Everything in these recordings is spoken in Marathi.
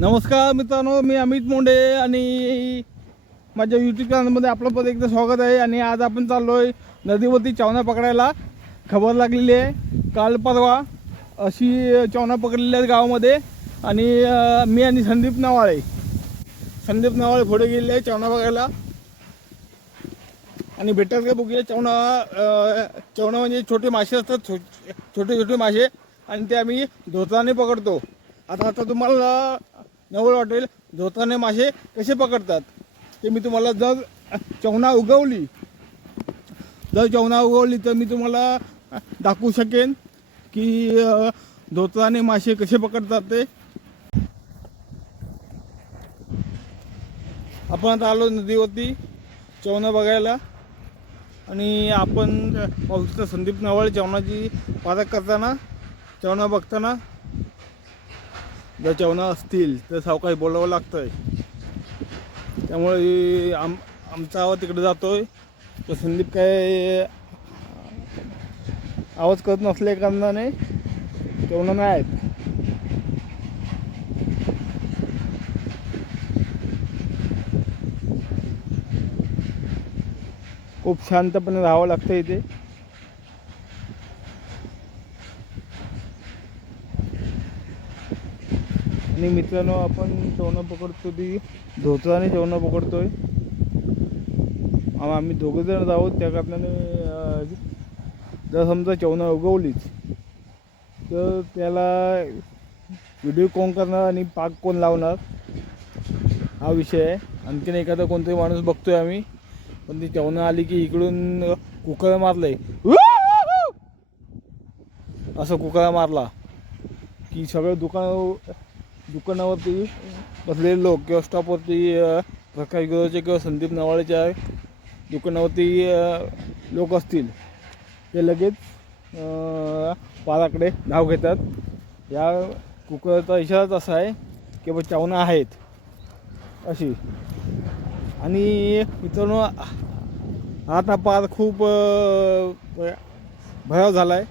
नमस्कार मित्रांनो, मी अमित मोंडे आणि माझ्या यूट्यूब चॅनलमध्ये आपलं परत एकदा स्वागत आहे. आणि आज आपण चाललो आहे नदीवरती चवना पकडायला. खबर लागलेली आहे काल परवा अशी चवना पकडलेली आहेत गावामध्ये. आणि मी आणि संदीप नवाळे पुढे गेलेले आहे चवना बघायला. आणि भेटतात का बघूया. चवना म्हणजे छोटे मासे असतात, छोटे मासे, आणि ते आम्ही धोत्राने पकडतो. आता तुम्हाला नवल वाटेल धोत्राने मासे कसे पकडतात ते मी तुम्हाला जर चवना उगवली तर मी तुम्हाला दाखवू शकेन की धोत्राने मासे कसे पकडतात ते. आपण आता आलो नदीवरती चवना बघायला. आणि आपण पाहू शकता संदीप नवाळे चवनाची पारख करताना, चवना बघताना. जर चवना असतील तर सावकाश बोलावं लागतं आहे. त्यामुळे आमचा आवाज तिकडे जातो आहे. तर संदीप काय आवाज करत नसल्या कारणाने चवना नाही आहेत. खूप शांतपणे राहावं लागतं इथे. आणि मित्रांनो, आपण चवना पकडतो ती धोत्राने चवना पकडतोय. आम्ही दोघं जण आहोत. त्या कारणाने जर समजा चवना उगवलीच तर त्याला व्हिडिओ कोण करणार आणि पाक कोण लावणार हा विषय आहे. आणखीन एखादा कोणतरी माणूस बघतोय आम्ही, पण ती चवना आली की इकडून कुकर मारलंय, असं कुकरा मारला की सगळं दुकानावरती बसलेले लोक किंवा स्टॉपवरती प्रकाश गृहचे किंवा संदीप नवाळेच्या दुकानावरती लोक असतील ते लगेच पाराकडे धाव घेतात. या कुकराचा इशाराच असा आहे की बा चवना आहेत अशी. आणि मित्रांनो, आता पार खूप भयाव झाला आहे.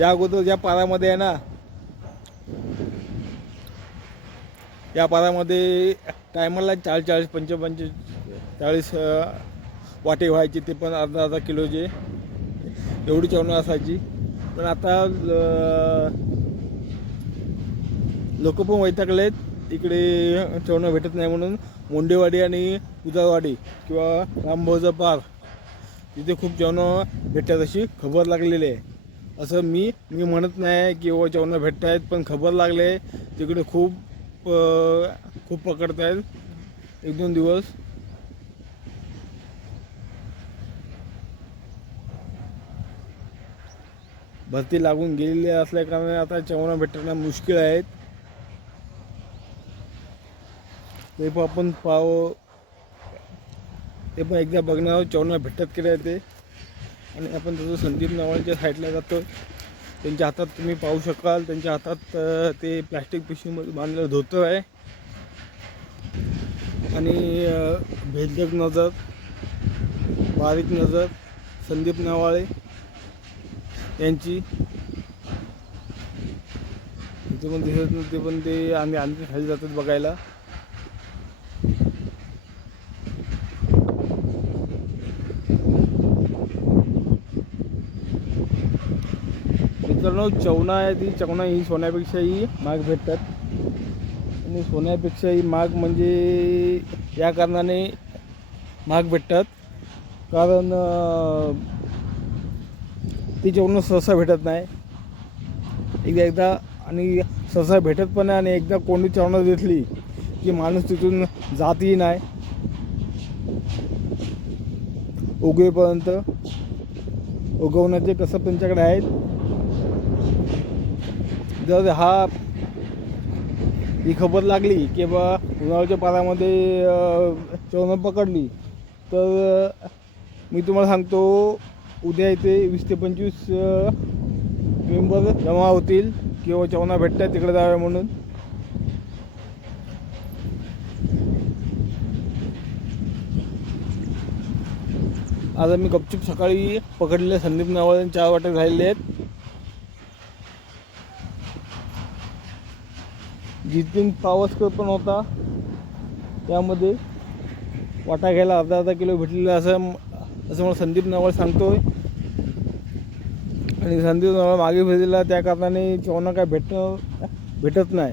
या अगोदर ज्या पारामध्ये आहे ना, या पारामध्ये टायमाला 40-45 वाटे व्हायचे, ते पण अर्धा किलोचे एवढी चवना असायची. पण आता लोक पण वैतागले आहेत इकडे चवना भेटत नाही म्हणून. मोंडेवाडी आणि उदारवाडी किंवा रामभाऊचा पार तिथे खूप चवना भेटतात अशी खबर लागलेली आहे. असं मी म्हणत नाही की चवना भेटत आहेत, पण खबर लागले तिकडे खूप पकडत आहेत 1-2 दिवस. भरती लागून गेलेली असल्या कारणाने आता चवना भेटणं मुश्किल आहेत. ते पण आपण ते पण एकदा बघणार चवना भेटतात की नाही ते. आणि आपण तसं संदीप नवाळच्या साईडला जातो. त्यांच्या हातात तुम्ही पाहू शकाल, त्यांच्या हातात ते प्लॅस्टिक पिशवीमध्ये बांधलेलं धोतर आहे. आणि भेदक नजर, बारीक नजर संदीप नवाळे यांची. इथे पण दिसत नव्हते, पण ते आम्ही आणखी खाली जातात बघायला. मित्रांनो, चवना आहे ती चवना ही सोन्यापेक्षाही महाग भेटतात. आणि सोन्यापेक्षाही महाग म्हणजे या कारणाने महाग भेटतात कारण ती चवना सहसा भेटत नाही. एकदा आणि सहसा भेटत पण नाही. आणि एकदा कोणी चवना दिसली की माणूस तिथून जातही नाही उगवेपर्यंत. उगवण्याचे कसं त्यांच्याकडे आहेत. जर ही खबर लागली की बा उन्हाळ्याच्या पारामध्ये चवना पकडली तर मी तुम्हाला सांगतो, उद्या इथे 20 ते 25 मेंबर जमा होतील किंवा चवना भेटतात तिकडे जाव्या म्हणून. आज आम्ही गपचूप सकाळी पकडलेले संदीप नवाळे 4 वाटे झालेले आहेत. जितीन पावसकर पण होता त्यामध्ये. वाटा घ्यायला अर्धा किलो भेटलेला असं मला संदीप नवळ सांगतोय. आणि संदीप नवळ मागे फिरलेला त्या कारणाने चवना काय भेटत नाही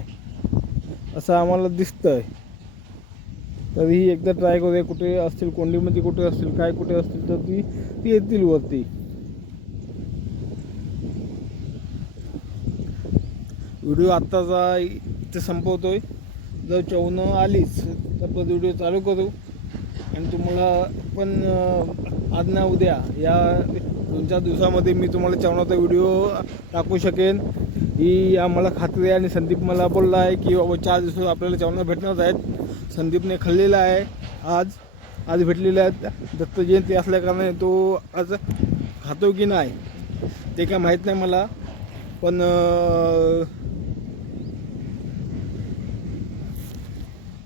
असं आम्हाला दिसतंय. तरीही एकदा ट्राय करूया. कुठे असतील कोंडीमध्ये, कुठे असतील काय, कुठे असतील तर ती येतील वरती. व्हिडिओ आत्ताचा इथे संपवतोय. जर चवनं आलीच तर परत व्हिडिओ चालू करू आणि तुम्हाला पण आज ना उद्या या 2-4 दिवसामध्ये मी तुम्हाला चवनाचा व्हिडिओ टाकू शकेन ही आम्हाला खात्री आहे. आणि संदीप मला बोलला आहे की बाबा 4 दिवसात आपल्याला चवना भेटणार आहेत. संदीपने खाल्लेला आहे. आज भेटलेल्या आहेत. दत्त जयंती असल्या कारणाने तो आज खातो की नाही ते काय माहीत नाही मला. पण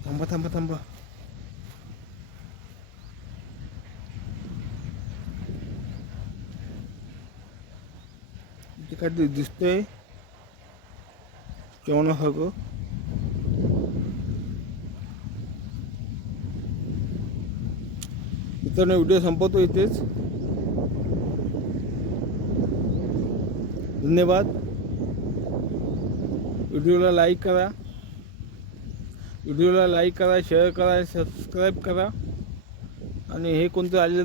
थांबा ते काय दिसतंय चवनासारखं. मित्रांनो व्हिडिओ संपवतो इथेच. धन्यवाद. व्हिडिओला लाईक करा, शेअर करा, सबस्क्राईब करा. आणि हे कोणतं आलेलं